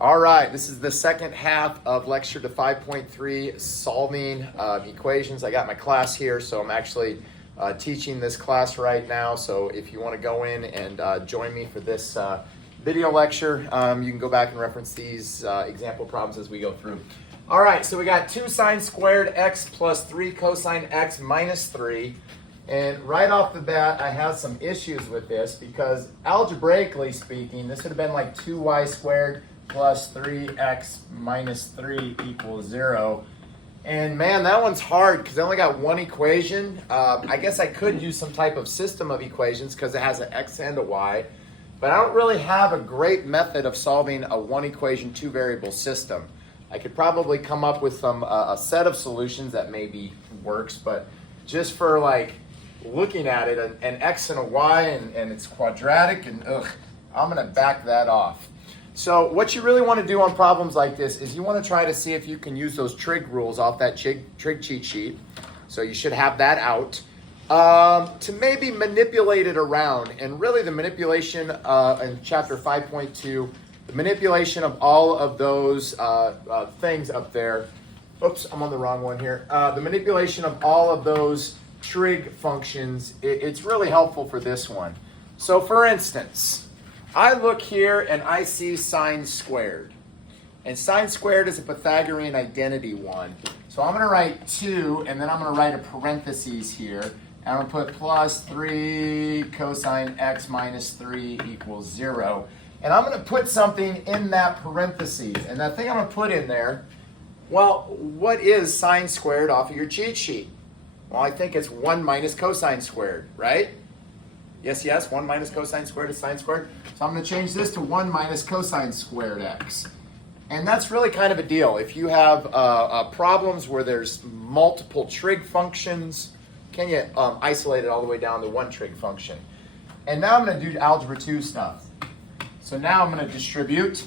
All right, this is the second half of lecture to 5.3, solving equations. I got my class here, so I'm actually teaching this class right now. So if you want to go in and join me for this video lecture, you can go back and reference these example problems as we go through. All right, so we got 2 sine squared x plus 3 cosine x minus 3. And right off the bat, I have some issues with this because algebraically speaking, this would have been like 2y squared plus 3x minus 3 equals 0. And man, that one's hard because I only got one equation. I guess I could use some type of system of equations because it has an x and a y. But I don't really have a great method of solving a one equation, two variable system. I could probably come up with some a set of solutions that maybe works, but just for like looking at it, an x and a y and it's quadratic and I'm gonna back that off. So what you really want to do on problems like this is you want to try to see if you can use those trig rules off that trig cheat sheet. So you should have that out to maybe manipulate it around. And really the manipulation in chapter 5.2, the manipulation of all of those things up there. Oops, I'm on the wrong one here. The manipulation of all of those trig functions, it's really helpful for this one. So for instance, I look here and I see sine squared. And sine squared is a Pythagorean identity one. So I'm going to write 2 and then I'm going to write a parentheses here. And I'm going to put plus 3 cosine x minus 3 equals 0. And I'm going to put something in that parentheses. And that thing I'm going to put in there, well, what is sine squared off of your cheat sheet? Well, I think it's 1 minus cosine squared, right? Yes, 1 minus cosine squared is sine squared. So I'm going to change this to 1 minus cosine squared x. And that's really kind of a deal. If you have problems where there's multiple trig functions, can you isolate it all the way down to one trig function? And now I'm going to do algebra 2 stuff. So now I'm going to distribute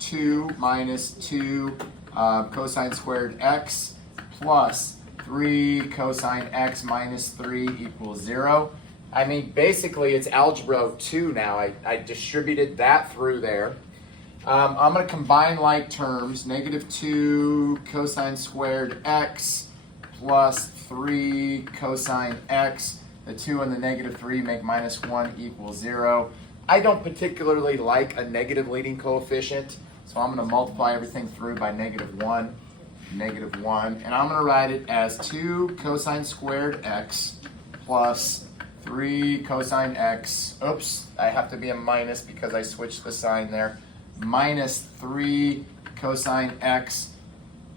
2 minus 2 cosine squared x plus 3 cosine x minus 3 equals 0. I mean, basically, it's algebra 2 now. I distributed that through there. I'm going to combine like terms. Negative 2 cosine squared x plus 3 cosine x. The 2 and the negative 3 make minus 1 equals 0. I don't particularly like a negative leading coefficient, so I'm going to multiply everything through by negative 1, negative 1. And I'm going to write it as 2 cosine squared x plus 3 cosine x, oops, I have to be a minus because I switched the sign there, minus 3 cosine x,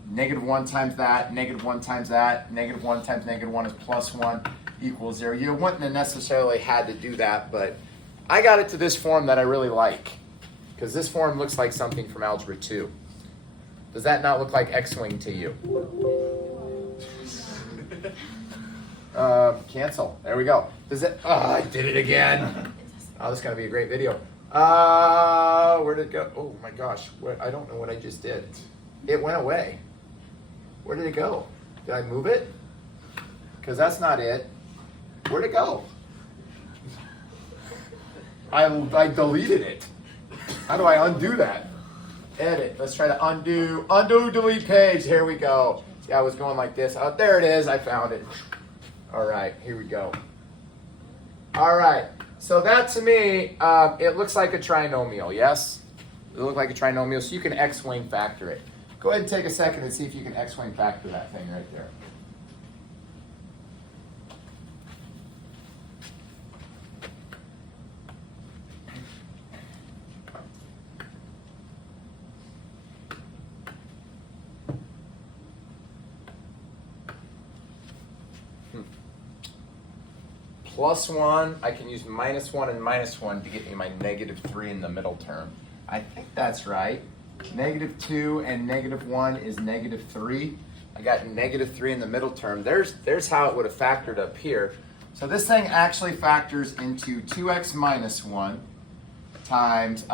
negative 1 times that, negative 1 times that, negative 1 times negative 1 is plus 1 equals 0. You wouldn't have necessarily had to do that, but I got it to this form that I really like because this form looks like something from algebra 2. Does that not look like X-wing to you? Cancel. There we go. Does it? Oh, I did it again. Oh, this is going to be a great video. Where did it go? Oh my gosh. I don't know what I just did. It went away. Where did it go? Did I move it? Because that's not it. Where'd it go? I deleted it. How do I undo that? Edit. Let's try to undo. Undo, delete page. Here we go. See, I was going like this. Oh, there it is. I found it. All right, here we go. All right, so that to me, it looks like a trinomial, yes? It looks like a trinomial, so you can X-wing factor it. Go ahead and take a second and see if you can X-wing factor that thing right there. Plus 1, I can use minus 1 and minus 1 to get me my negative 3 in the middle term. I think that's right. Negative 2 and negative 1 is negative 3. I got negative 3 in the middle term. There's how it would have factored up here. So this thing actually factors into 2x minus 1 times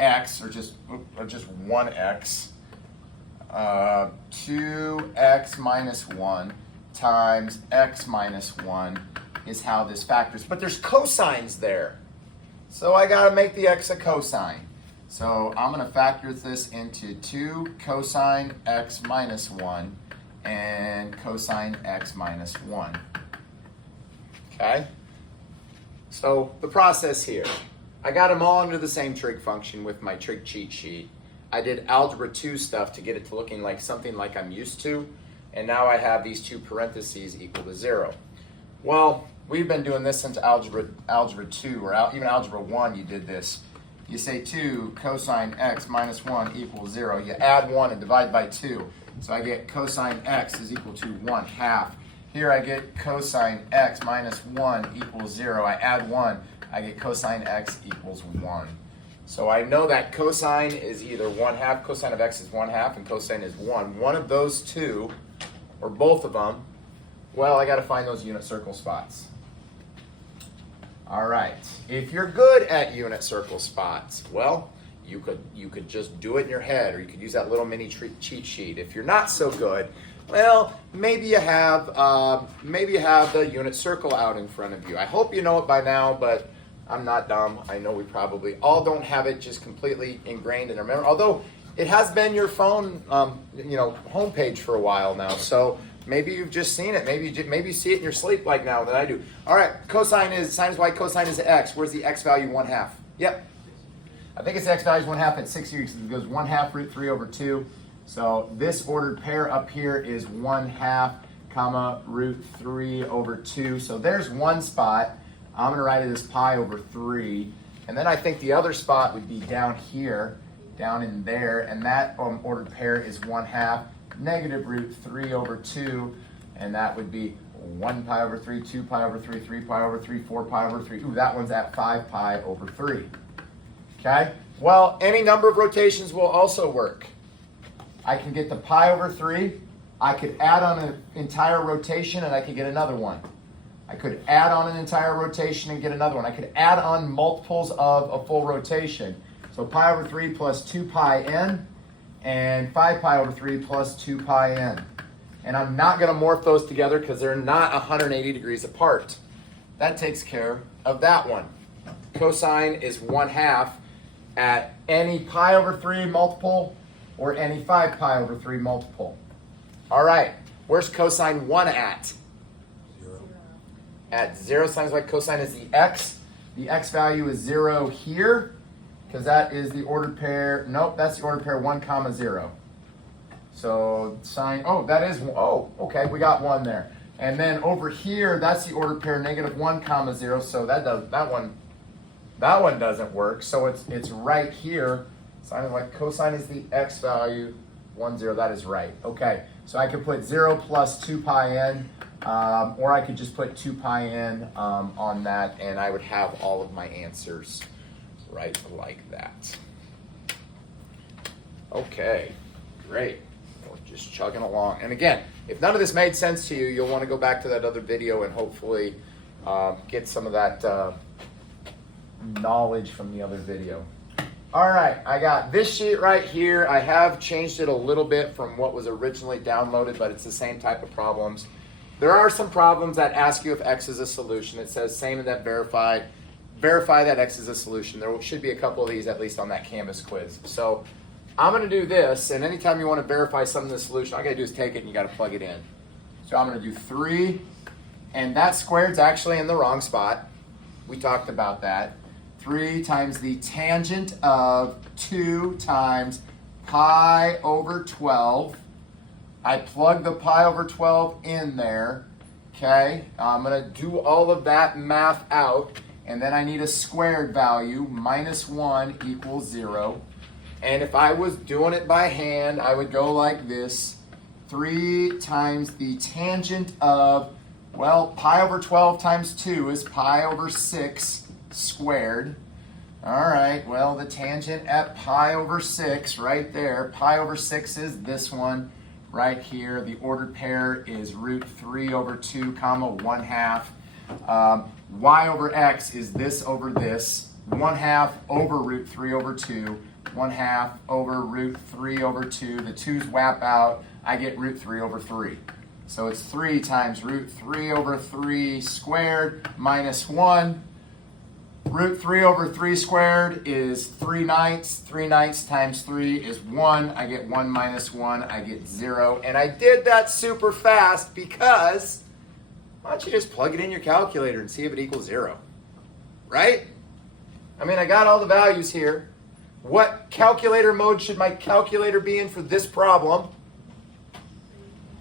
x, or just 1x, 2x minus 1 times x minus 1 is how this factors. But there's cosines there. So I got to make the x a cosine. So I'm going to factor this into 2 cosine x minus 1 and cosine x minus 1. Okay? So the process here. I got them all under the same trig function with my trig cheat sheet. I did algebra 2 stuff to get it to looking like something like I'm used to. And now I have these 2 parentheses equal to 0. Well, we've been doing this since algebra 2, or even algebra 1 you did this. You say 2 cosine x minus 1 equals 0. You add 1 and divide by 2. So I get cosine x is equal to 1/2. Here I get cosine x minus 1 equals 0. I add 1. I get cosine x equals 1. So I know that cosine is either 1/2, cosine of x is 1/2, and cosine is 1. One of those two, or both of them, well, I got to find those unit circle spots. All right, if you're good at unit circle spots, well, you could just do it in your head, or you could use that little mini cheat sheet. If you're not so good, well, maybe you have the unit circle out in front of you. I hope you know it by now, but I'm not dumb. I know we probably all don't have it just completely ingrained in our memory. Although it has been your phone, homepage for a while now. So maybe you've just seen it. Maybe you see it in your sleep like now that I do. All right, sine is y, cosine is x. Where's the x value? 1/2. Yep. I think its x value is 1/2 at 6 years. It goes 1/2 root 3 over 2. So this ordered pair up here is 1/2 comma root 3 over 2. So there's one spot. I'm going to write it as pi over 3. And then I think the other spot would be down here, down in there. And that ordered pair is 1/2 negative root 3 over 2. And that would be 1 pi over 3, 2 pi over 3, 3 pi over 3, 4 pi over 3. Ooh, that one's at 5 pi over 3. Okay? Well, any number of rotations will also work. I can get the pi over 3. I could add on an entire rotation and I could get another one. I could add on an entire rotation and get another one. I could add on multiples of a full rotation. So pi over 3 plus 2 pi n and 5 pi over 3 plus 2 pi n. And I'm not going to morph those together because they're not 180 degrees apart. That takes care of that one. Cosine is 1/2 at any pi over 3 multiple or any 5 pi over 3 multiple. All right, where's cosine 1 at? 0. At 0 times y, cosine is the x. The x value is 0 here, because that is the ordered pair. Nope, that's the ordered pair 1 comma 0. So sine, okay, we got 1 there. And then over here, that's the ordered pair negative 1 comma 0. So that one doesn't work. So it's right here. Sine of y, cosine is the x value, 1, 0, that is right. Okay, so I could put 0 plus 2 pi n, or I could just put 2 pi n on that, and I would have all of my answers right like that. Okay, great. We're just chugging along. And again, if none of this made sense to you, you'll want to go back to that other video and hopefully get some of that knowledge from the other video. All right, I got this sheet right here. I have changed it a little bit from what was originally downloaded, but it's the same type of problems. There are some problems that ask you if x is a solution. It says same and that verify that x is a solution. There should be a couple of these at least on that Canvas quiz. So I'm going to do this, and anytime you want to verify something in the solution, all you got to do is take it and you got to plug it in. So I'm going to do 3, and that squared's actually in the wrong spot. We talked about that. 3 times the tangent of 2 times pi over 12. I plug the pi over 12 in there. Okay, I'm going to do all of that math out, and then I need a squared value, minus 1 equals 0. And if I was doing it by hand, I would go like this. 3 times the tangent of, well, pi over 12 times 2 is pi over 6 squared. All right, well, the tangent at pi over 6 right there, pi over 6 is this one right here. The ordered pair is root 3 over 2 comma 1/2. Y over x is this over this, 1/2 over root 3 over 2, 1/2 over root 3 over 2. The 2's whap out, I get root 3 over 3. So it's 3 times root 3 over 3 squared minus 1. Root 3 over 3 squared is 3/9. 3/9 times 3 is 1. I get 1 minus 1. I get 0. And I did that super fast because why don't you just plug it in your calculator and see if it equals 0? Right? I mean, I got all the values here. What calculator mode should my calculator be in for this problem?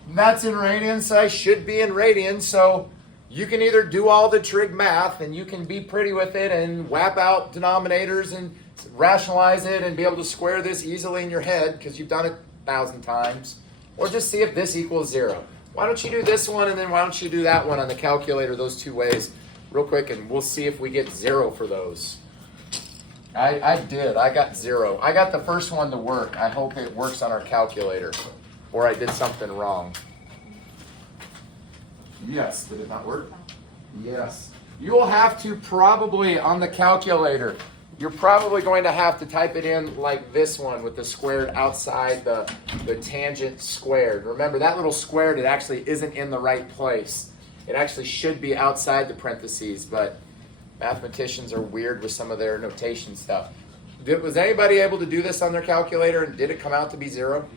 And that's in radians. I should be in radians. So you can either do all the trig math and you can be pretty with it and whap out denominators and rationalize it and be able to square this easily in your head because you've done it 1,000 times. Or just see if this equals 0. Why don't you do this one and then why don't you do that one on the calculator, those two ways, real quick, and we'll see if we get 0 for those. I did. I got 0. I got the first one to work. I hope it works on our calculator or I did something wrong. Yes. Did it not work? Yes. You will have to probably, on the calculator, you're probably going to have to type it in like this one with the squared outside the tangent squared. Remember, that little squared, it actually isn't in the right place. It actually should be outside the parentheses, but mathematicians are weird with some of their notation stuff. Was anybody able to do this on their calculator and did it come out to be 0?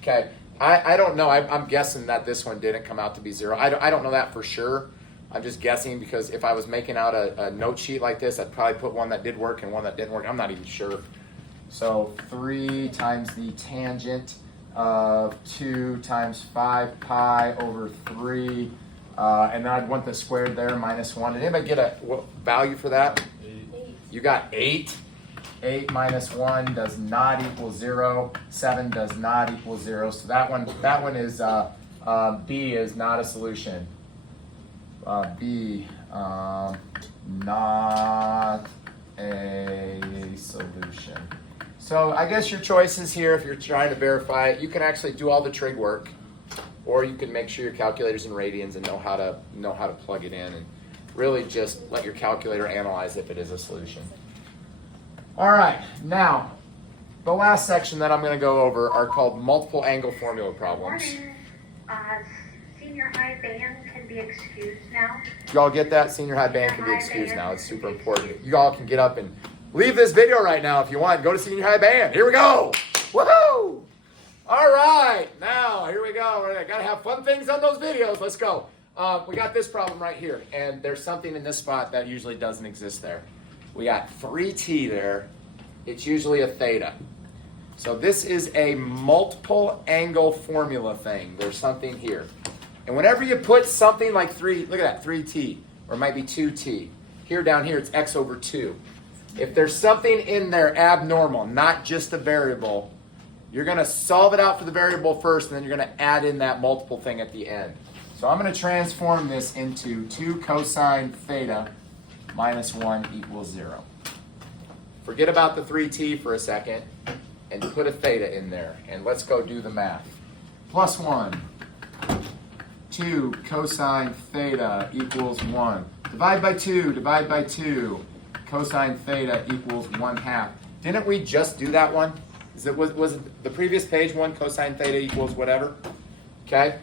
Okay. I don't know. I'm guessing that this one didn't come out to be 0. I don't know that for sure. I'm just guessing because if I was making out a note sheet like this, I'd probably put one that did work and one that didn't work. I'm not even sure. So 3 times the tangent of 2 times 5 pi over 3. And then I'd want the squared there, minus 1. Did anybody get a value for that? 8. You got 8. 8 minus 1 does not equal 0. 7 does not equal 0. So that one is, B is not a solution. B, not a solution. So I guess your choices here, if you're trying to verify it, you can actually do all the trig work, or you can make sure your calculator's in radians and know how to plug it in, and really just let your calculator analyze if it is a solution. All right, now, the last section that I'm going to go over are called multiple angle formula problems. Senior high band can be excused now. You all get that? Senior high band can be excused now. It's super important. You all can get up and leave this video right now if you want. Go to senior high band. Here we go. Woohoo! All right, now, here we go. We're got to have fun things on those videos. Let's go. We got this problem right here, and there's something in this spot that usually doesn't exist there. We got 3t there. It's usually a theta. So this is a multiple angle formula thing. There's something here. And whenever you put something like 3, look at that, 3t, or it might be 2t. Here, down here, it's x over 2. If there's something in there abnormal, not just a variable, you're going to solve it out for the variable first, and then you're going to add in that multiple thing at the end. So I'm going to transform this into 2 cosine theta minus 1 equals 0. Forget about the 3t for a second and put a theta in there. And let's go do the math. Plus 1. 2 cosine theta equals 1. Divide by 2, divide by 2. Cosine theta equals 1/2. Didn't we just do that one? Was it the previous page 1 cosine theta equals whatever? Okay,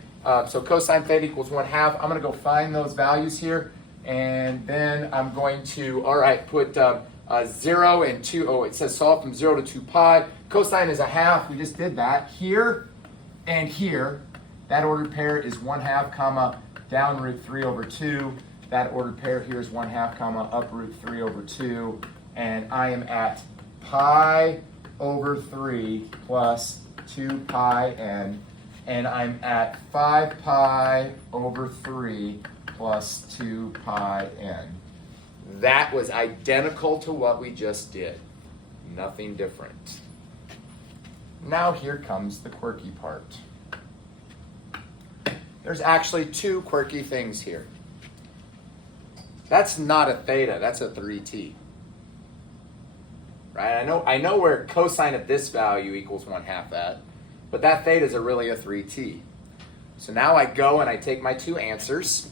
so cosine theta equals 1/2. I'm going to go find those values here. And then I'm going to, all right, put 0 and 2. Oh, it says solve from 0 to 2 pi. Cosine is 1/2. We just did that. Here and here, that ordered pair is 1/2 comma down root 3 over 2. That ordered pair here is 1/2 comma up root 3 over 2. And I am at pi over 3 plus 2 pi n. And I'm at 5 pi over 3 plus 2 pi n. That was identical to what we just did. Nothing different. Now here comes the quirky part. There's actually 2 quirky things here. That's not a theta, that's a 3t. Right? I know where cosine of this value equals 1/2 that, but that theta are really a 3t. So now I go and I take my 2 answers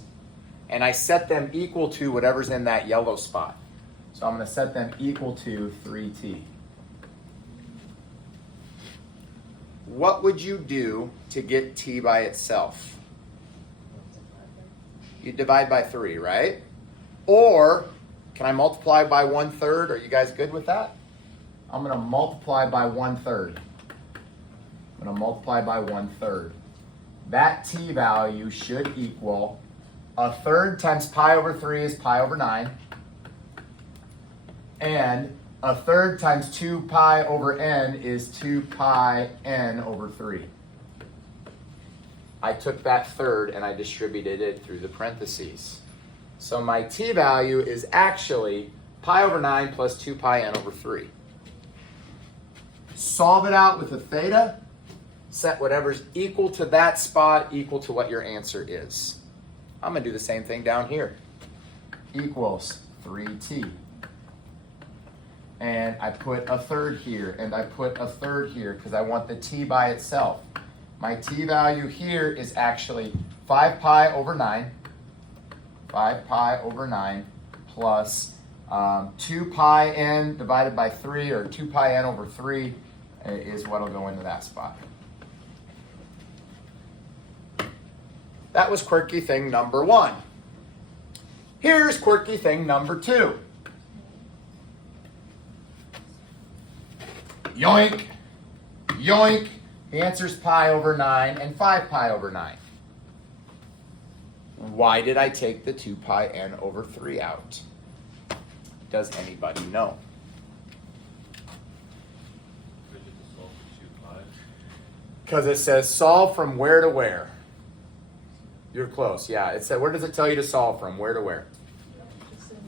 and I set them equal to whatever's in that yellow spot. So I'm going to set them equal to 3t. What would you do to get t by itself? You divide by 3, right? Or Can I multiply by 1/3? Are you guys good with that? I'm going to multiply by 1/3. I'm going to multiply by 1/3. That t value should equal 1/3 times pi over 3 is pi over 9. And 1/3 times 2 pi over n is 2 pi n over 3. I took that third and I distributed it through the parentheses. So my t value is actually pi over 9 plus 2 pi n over 3. Solve it out with a theta. Set whatever's equal to that spot equal to what your answer is. I'm going to do the same thing down here. Equals 3t. And I put 1/3 here, and I put 1/3 here because I want the t by itself. My t value here is actually 5 pi over 9. 5 pi over 9 plus 2 pi n divided by 3, or 2 pi n over 3 is what will go into that spot. That was quirky thing number 1. Here's quirky thing number 2. Yoink, yoink. The answer's pi over 9 and 5 pi over 9. Why did I take the 2 pi n over 3 out? Does anybody know? Because it says solve from where to where. You're close, yeah. It said, where does it tell you to solve from? Where to where?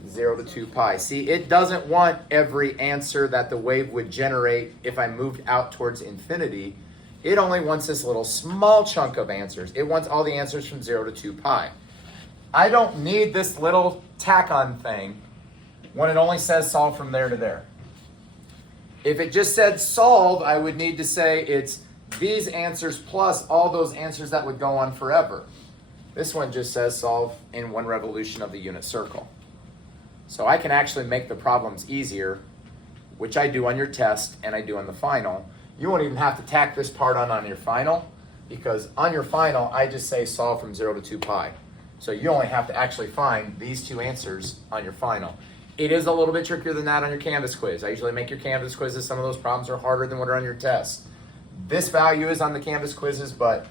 0 to 2 pi. See, it doesn't want every answer that the wave would generate if I moved out towards infinity. It only wants this little small chunk of answers. It wants all the answers from 0 to 2 pi. I don't need this little tack-on thing when it only says solve from there to there. If it just said solve, I would need to say it's these answers plus all those answers that would go on forever. This one just says solve in 1 revolution of the unit circle. So I can actually make the problems easier, which I do on your test and I do on the final. You won't even have to tack this part on your final, because on your final, I just say solve from 0 to 2 pi. So you only have to actually find these 2 answers on your final. It is a little bit trickier than that on your Canvas quiz. I usually make your Canvas quizzes. Some of those problems are harder than what are on your test. This value is on the Canvas quizzes, but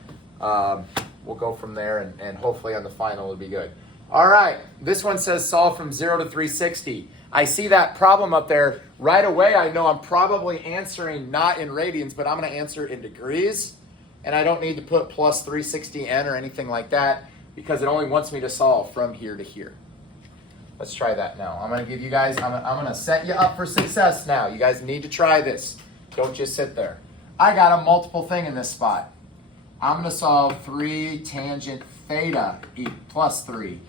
we'll go from there, and hopefully on the final it'll be good. All right, this one says solve from 0 to 360. I see that problem up there. Right away, I know I'm probably answering not in radians, but I'm going to answer in degrees. And I don't need to put plus 360n or anything like that, because it only wants me to solve from here to here. Let's try that now. I'm going to give you guys, I'm going to set you up for success now. You guys need to try this. Don't just sit there. I got a multiple thing in this spot. I'm going to solve 3 tangent theta plus 3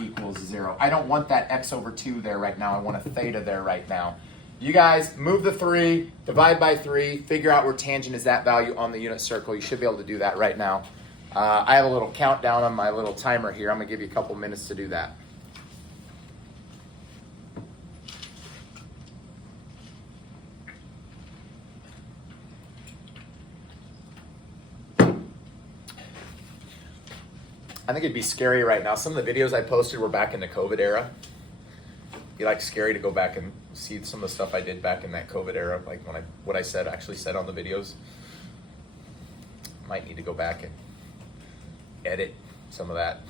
equals 0. I don't want that x over 2 there right now. I want a theta there right now. You guys move the 3, divide by 3, figure out where tangent is that value on the unit circle. You should be able to do that right now. I have a little countdown on my little timer here. I'm going to give you a couple minutes to do that. I think it'd be scary right now. Some of the videos I posted were back in the COVID era. It'd be like scary to go back and see some of the stuff I did back in that COVID era, like when what I actually said on the videos. Might need to go back and edit some of that.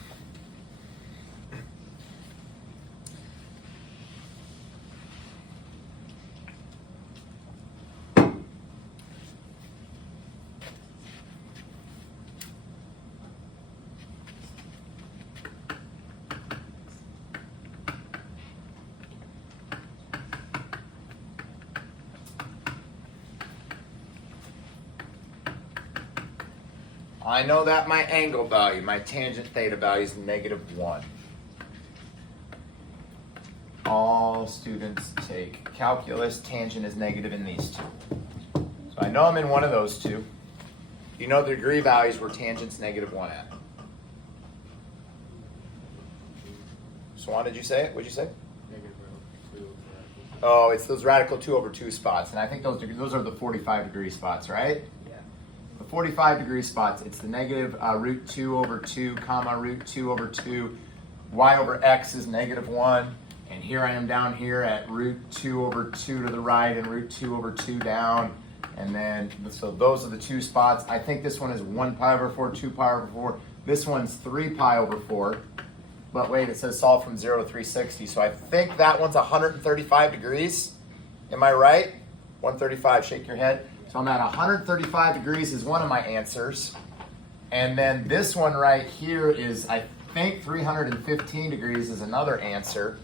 I know that my angle value, my tangent theta value is -1. All students take calculus. Tangent is negative in these 2. So I know I'm in one of those 2. You know the degree values where tangent's -1 at. Swan, did you say it? What'd you say? Oh, it's those radical 2 over 2 spots. And I think those are the 45 degree spots, right? 45 degree spots, it's the negative √2 over 2, comma √2 over 2. Y over x is -1. And here I am down here at root 2 over 2 to the right and root 2 over 2 down. And then, so those are the two spots. I think this one is 1 pi over 4, 2 pi over 4. This one's 3 pi over 4. But wait, it says solve from 0 to 360. So I think that one's 135 degrees. Am I right? 135, shake your head. So I'm at 135 degrees is one of my answers. And then this one right here is, I think 315 degrees is another answer.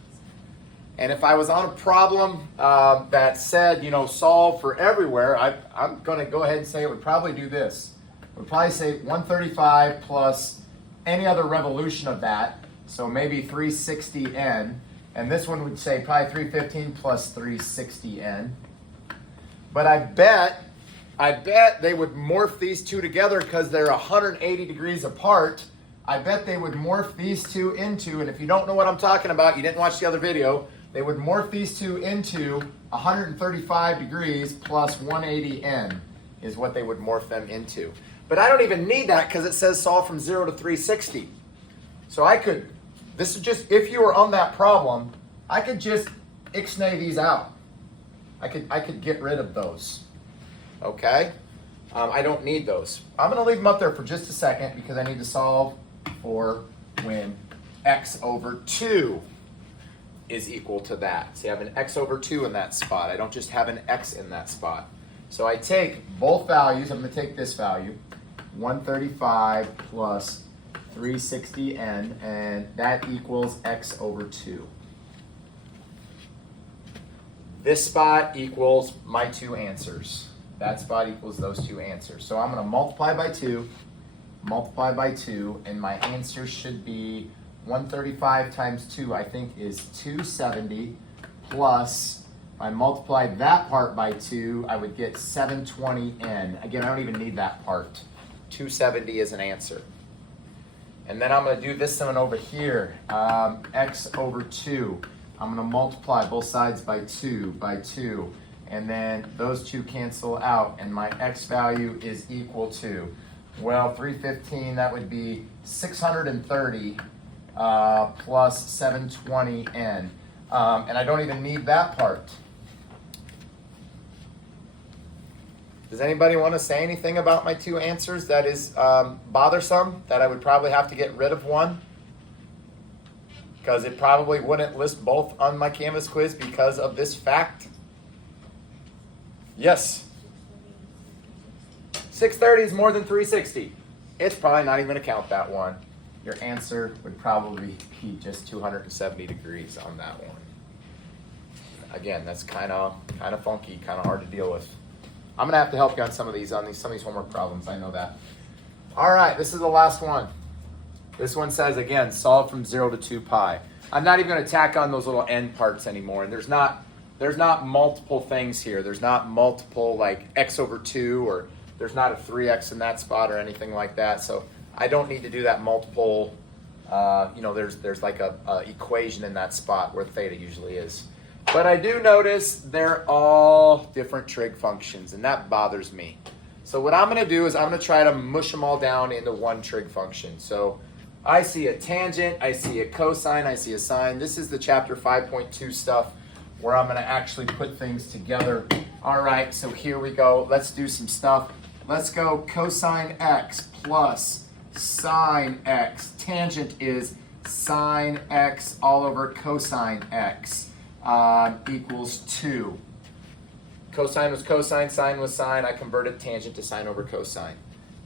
And if I was on a problem that said, you know, solve for everywhere, I'm going to go ahead and say it would probably do this. It would probably say 135 plus any other revolution of that. So maybe 360n. And this one would say probably 315 plus 360n. But I bet they would morph these two together because they're 180 degrees apart. I bet they would morph these two into, and if you don't know what I'm talking about, you didn't watch the other video, they would morph these two into 135 degrees plus 180n is what they would morph them into. But I don't even need that because it says solve from 0 to 360. So I could, this is just, if you were on that problem, I could just ixnay these out. I could get rid of those. Okay? I don't need those. I'm going to leave them up there for just a second because I need to solve for when x over 2 is equal to that. See, I have an x over 2 in that spot. I don't just have an x in that spot. So I take both values. I'm going to take this value, 135 plus 360n, and that equals x over 2. This spot equals my two answers. That spot equals those two answers. So I'm going to multiply by 2, and my answer should be 135 times 2, I think, is 270, plus, if I multiply that part by 2, I would get 720n. Again, I don't even need that part. 270 is an answer. And then I'm going to do this one over here, x over 2. I'm going to multiply both sides by 2, and then those two cancel out, and my x value is equal to, well, 315, that would be 630 plus 720n. And I don't even need that part. Does anybody want to say anything about my two answers that is bothersome, that I would probably have to get rid of one? Because it probably wouldn't list both on my Canvas quiz because of this fact. Yes. 630 is more than 360. It's probably not even going to count that one. Your answer would probably be just 270 degrees on that one. Again, that's kind of funky, kind of hard to deal with. I'm going to have to help you on some of these homework problems. I know that. All right, this is the last one. This one says, again, solve from 0 to 2 pi. I'm not even going to tack on those little end parts anymore. And there's not multiple things here. There's not multiple like x over 2, or there's not a 3x in that spot or anything like that. So I don't need to do that multiple, there's like a equation in that spot where theta usually is. But I do notice they're all different trig functions, and that bothers me. So what I'm going to do is I'm going to try to mush them all down into one trig function. So I see a tangent, I see a cosine, I see a sine. This is the chapter 5.2 stuff where I'm going to actually put things together. All right, so here we go. Let's do some stuff. Let's go cosine x plus sine x. Tangent is sine x all over cosine x equals 2. Cosine was cosine, sine was sine. I converted tangent to sine over cosine.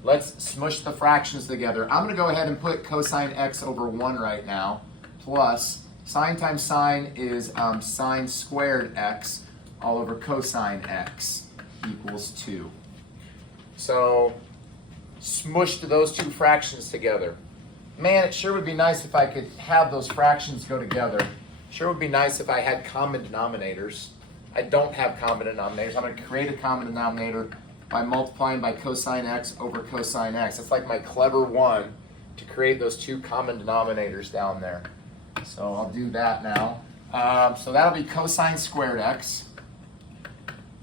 Let's smush the fractions together. I'm going to go ahead and put cosine x over 1 right now, plus sine times sine is sine squared x all over cosine x equals 2. So smushed those two fractions together. Man, it sure would be nice if I could have those fractions go together. Sure would be nice if I had common denominators. I don't have common denominators. I'm going to create a common denominator by multiplying by cosine x over cosine x. That's like my clever one to create those two common denominators down there. So I'll do that now. So that'll be cosine squared x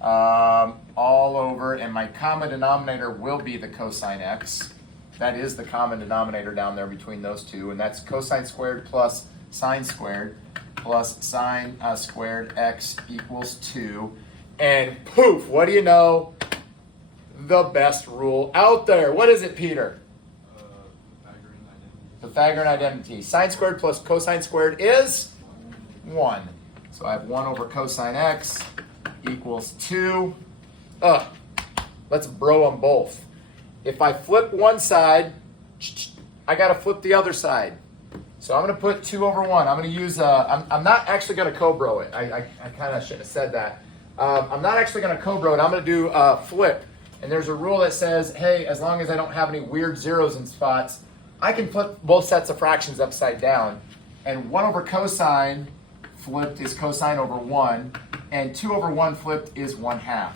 all over, and my common denominator will be the cosine x. That is the common denominator down there between those two, and that's cosine squared plus sine squared. plus sine squared x equals 2. And poof, what do you know? The best rule out there. What is it, Peter? Pythagorean identity. Sine squared plus cosine squared is 1. So I have 1 over cosine x equals 2. Let's bro them both. If I flip one side, I got to flip the other side. So I'm going to put 2 over 1. I'm going to use, I'm not actually going to co-bro it. I kind of shouldn't have said that. I'm not actually going to co-bro it. I'm going to do flip. And there's a rule that says, hey, as long as I don't have any weird zeros in spots, I can flip both sets of fractions upside down. And 1 over cosine flipped is cosine over 1. And 2 over 1 flipped is 1/2.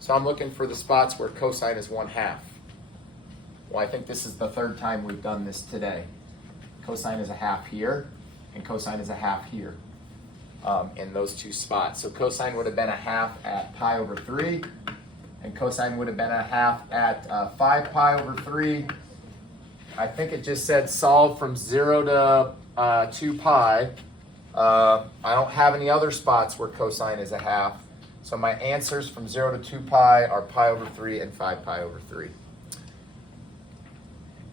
So I'm looking for the spots where cosine is 1/2. Well, I think this is the third time we've done this today. Cosine is 1/2 here, and cosine is 1/2 here in those two spots. So cosine would have been 1/2 at pi over 3, and cosine would have been 1/2 at 5 pi over 3. I think it just said solve from 0 to 2 pi. I don't have any other spots where cosine is 1/2. So my answers from 0 to 2 pi are pi over 3 and 5 pi over 3.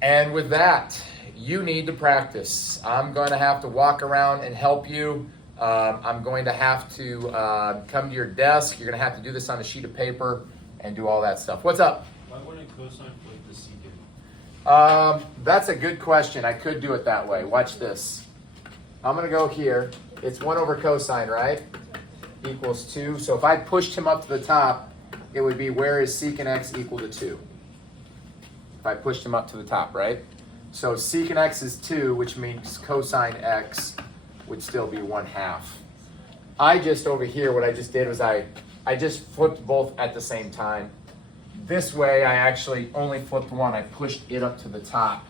And with that, you need to practice. I'm going to have to walk around and help you. I'm going to have to come to your desk. You're going to have to do this on a sheet of paper and do all that stuff. What's up? Why wouldn't cosine flip the secant? That's a good question. I could do it that way. Watch this. I'm going to go here. It's 1 over cosine, right? Equals 2. So if I pushed him up to the top, it would be where is secant x equal to 2? If I pushed him up to the top, right? So secant x is 2, which means cosine x would still be 1/2. I just over here, what I just did was I just flipped both at the same time. This way, I actually only flipped one. I pushed it up to the top.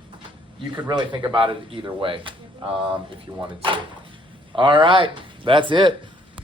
You could really think about it either way if you wanted to. All right, that's it.